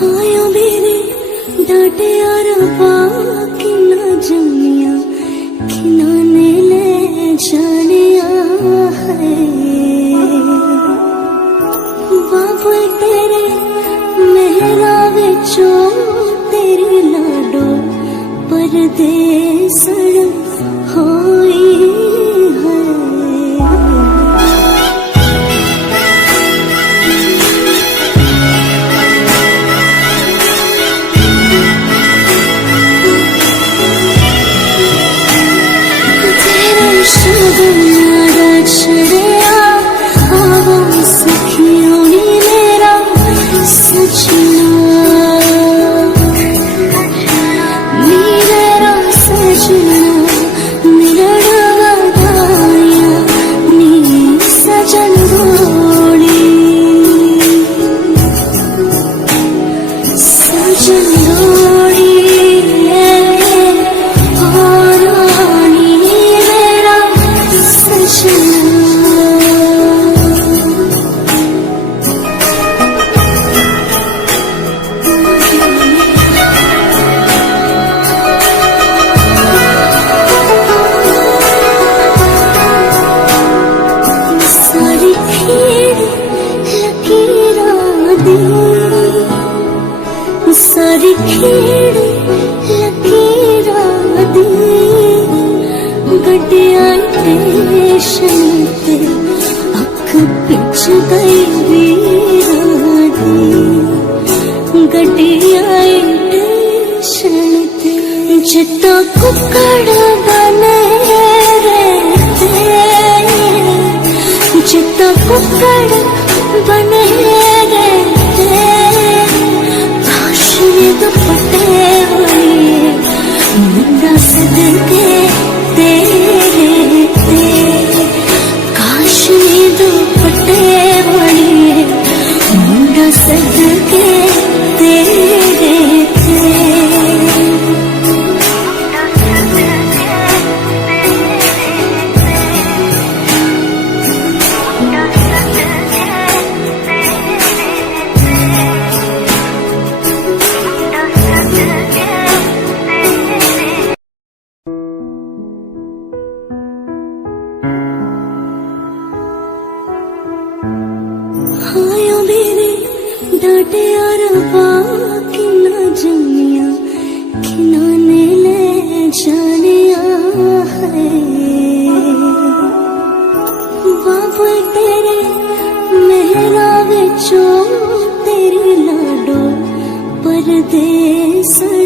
आयो मेरे डांटे और बाकी ना जमिया खिनाने ले जानिया है। बाबू तेरे मेहरा विचो तेरी लाडो परदेसण होई है। नारा छड़िया आवो सखियों नी मेरा सजना मेरा सजना मेरा वदाया नी सजन रोड़ी सजन रोड़ी सारी खेड़ लकीरा दी गड्डिया स्टेशन ते अख पिछ गई वीरा दी गड्डिया स्टेशन ते जिता कुकड़ बने रहते जिता कुकड़ बने रहते दुपट्टे वाली मुंडा सदके तेरे ते काशनी दुपट्टे वाली मुंडा सदके तेरे ते। आयो मेरे डांटे और बाकी ना जमिया खिनाने ले जानिया है। बाबू तेरे मेहरा विचो तेरी लाडो परदेसण